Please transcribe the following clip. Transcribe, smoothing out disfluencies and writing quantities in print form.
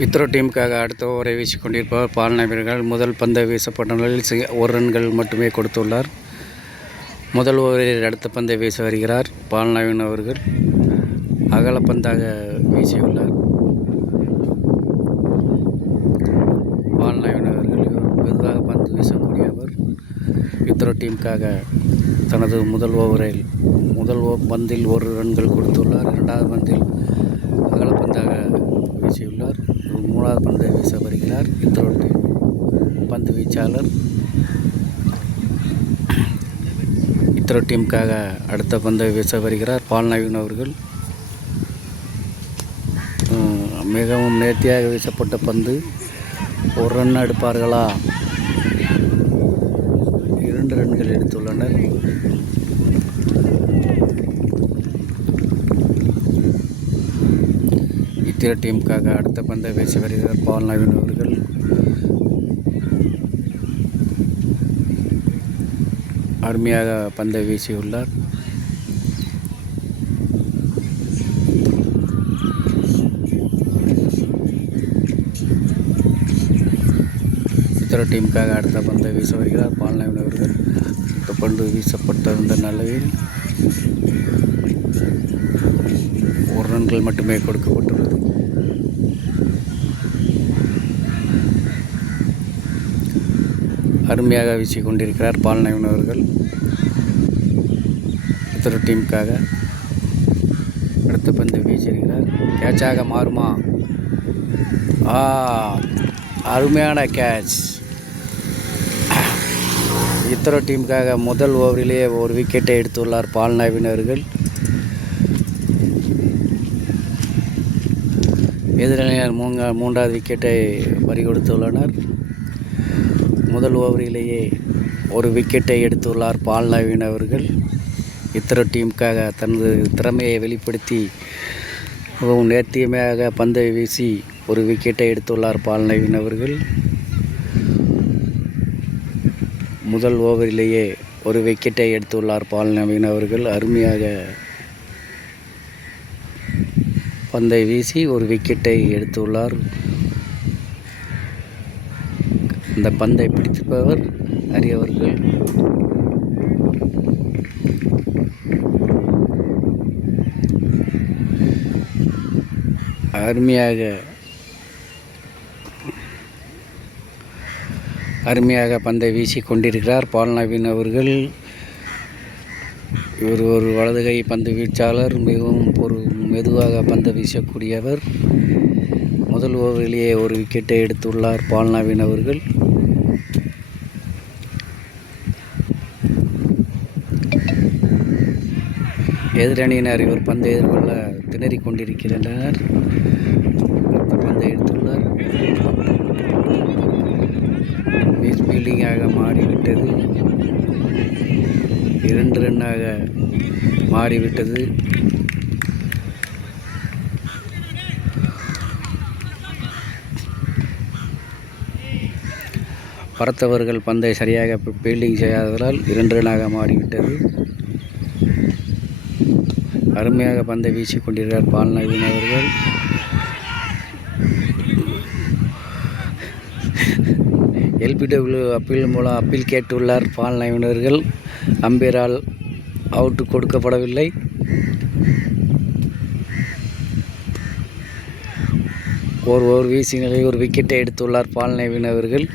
Withdraw டீமுக்காக அடுத்த ஓவரை வீசிக்கொண்டிருப்பவர் பால்னா வீரர்கள். முதல் பந்தை வீசப்பட்ட நிலையில் 1 ரன்கள் மட்டுமே கொடுத்துள்ளார். முதல் ஓவரில் அடுத்த பந்தை வீச வருகிறார் பால்னாவின் அவர்கள். அகல பந்தாக வீசியுள்ளார் பால்னாவின் அவர்கள். மெதுவாக பந்து வீசக்கூடியவர். வித்ரோ டீமுக்காக தனது முதல் பந்தில் 1 ரன்கள் கொடுத்துள்ளார். 2வது பந்தில் அகல பந்தாக வீசியுள்ளார். 3வது பந்தை வீச வருகிறார் வித்ரோ டீம் பந்து வீச்சாளர். வித்ரோ டீமுக்காக அடுத்த பந்தை வீச வருகிறார் பால்னாவின் அவர்கள். மிகவும் நேர்த்தியாக வீசப்பட்ட பந்து. 1 ரன் எடுப்பார்களா? 2 ரன்கள் எடுத்துள்ளனர். வித்ரோ டீமுக்காக அடுத்த பந்தை வீச வருகிறார் பால்னாவின் அவர்கள். அருமையாக பந்தை வீசியுள்ளார். வித்ரோ டீமுக்காக அடுத்த பந்தை வீச வருகிறார் பால்னாவின் அவர்கள். பந்து வீசப்பட்டிருந்த நிலையில் 1 ரன்கள் மட்டுமே கொடுக்கப்பட்டுள்ளது. அருமையாக வீசி கொண்டிருக்கிறார் பால்னாவின் அவர்கள். வித்ரோ டீமுக்காக அடுத்த பந்து வீசியிருக்கிறார். கேட்சாக மாறுமா? அருமையான கேட்ச். வித்ரோ டீமுக்காக முதல் ஓவரிலேயே 1 விக்கெட்டை எடுத்துள்ளார் பால்னாவின் அவர்கள். எதிரணியினர் 3வது விக்கெட்டை பறிகொடுத்துள்ளனர். முதல் ஓவரிலேயே 1 விக்கெட்டை எடுத்துள்ளார் பால்னாவின் அவர்கள். வித்ரோ டீமுக்காக தனது திறமையை வெளிப்படுத்தி மிகவும் நேர்த்தியமாக பந்தை வீசி 1 விக்கெட்டை எடுத்துள்ளார் பால்னாவின் அவர்கள். முதல் ஓவரிலேயே 1 விக்கெட்டை எடுத்துள்ளார் பால்னாவின் அவர்கள். அருமையாக பந்தை வீசி 1 விக்கெட்டை எடுத்துள்ளார். அந்த பந்தை பிடித்திருப்பவர் ஹரி அவர்கள். அருமையாக பந்தை வீசி கொண்டிருக்கிறார் பால்னாவின் அவர்கள். இவர் ஒரு வலதுகை பந்து வீச்சாளர். மிகவும் மெதுவாக பந்து வீசக்கூடியவர். முதல் ஓவரிலேயே 1 விக்கெட்டை எடுத்துள்ளார் பால்னாவின் அவர்கள். எதிரணியினர் இவர் பந்தை எதிர்கொள்ள திணறிக் கொண்டிருக்கின்றனர். பந்தை எடுத்துள்ளார். ஃபீல்டிங்காக மாறிவிட்டது. 2 ரன்னாக மாறிவிட்டது. பறத்தவர்கள் பந்தை சரியாக ஃபீல்டிங் செய்யாததால் 2 ரன்னாக மாறிவிட்டது. அருமையாக பந்தை வீசி கொண்டிருக்கிறார் பால்னாவின் அவர்கள். LBW அப்பீல் மூலம் அப்பீல் கேட்டுள்ளார் பால்னாவின் அவர்கள். அம்பையரால் அவுட்டு கொடுக்கப்படவில்லை. ஒரு ஓவர் வீசிங்களில் 1 விக்கெட்டை எடுத்துள்ளார் பால்னாவின் அவர்கள்.